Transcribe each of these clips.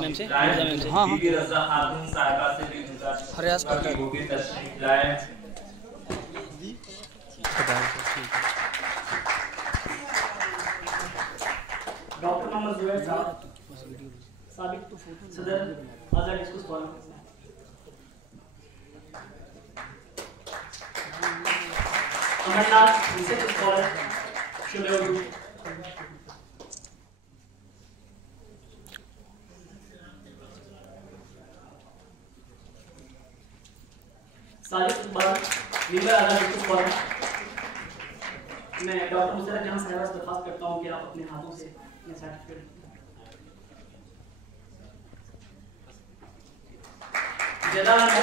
Ma'am से हाँ हाँ प्रयास करता है। डॉक्टर मोहम्मद जुबैर साहब साबिक सदर Azad school follow Amarnath research scholar Shubh Sajid Iqbal member Azad school follow. मैं डॉक्टर मुशर्रफ जहां साहब से दरख्वास्त करता हूं कि आप अपने हाथों से ये सर्टिफिकेट जदा है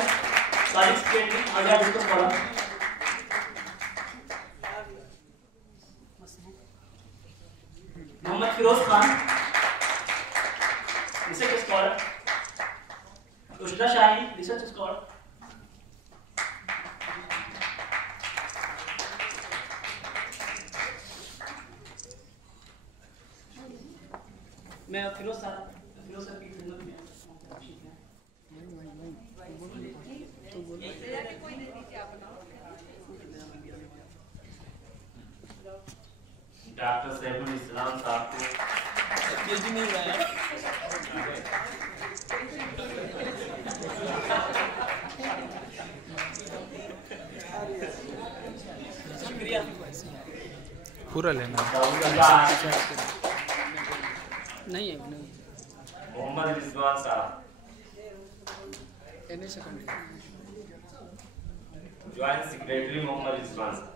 Sajid secretary Azad school follow. Mohammad Firoz Khan research scholar. Ushra Shahi research scholar. मैं फिरोज सर की खिदमत में डॉक्टर सैफुल इस्लाम साहब को पीएचडी नहीं हुआ है। शुक्रिया। पूरा लेना नहीं है नहीं। मोहम्मद रिजवान साहब ज्वाइंट सेक्रेटरी मोहम्मद रिजवान साहब।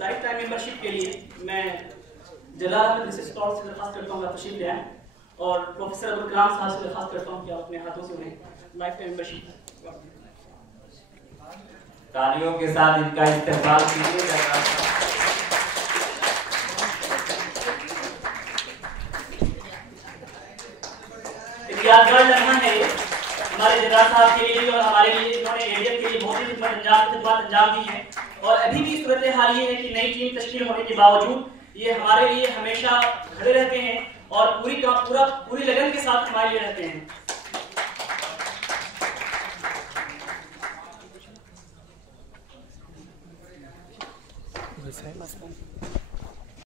लाइफ टाइम मेंबरशिप के लिए मैं जलाल अहमद रिसर्च स्कॉलर से दरख्वास्त करता हूं कि आप तशरीफ ले आएं और प्रोफेसर अब्दुल कलाम साहब से दरख्वास्त करता हूं कि आप अपने हाथों से उन्हें लाइफ टाइम मेंबरशिप तालियों के साथ इनका इस्तेमाल कीजिए। यादगार लम्हा है हमारे जनाब साहब के लिए और हमारे लिए, इन्होंने एरिया के लिए बहुत ही खिदमत अंजाम दी है और अभी भी सूरत हाल ये है कि नई टीम तश्कील होने के बावजूद ये हमारे लिए हमेशा खड़े रहते हैं और पूरी लगन के साथ हमारे लिए रहते हैं।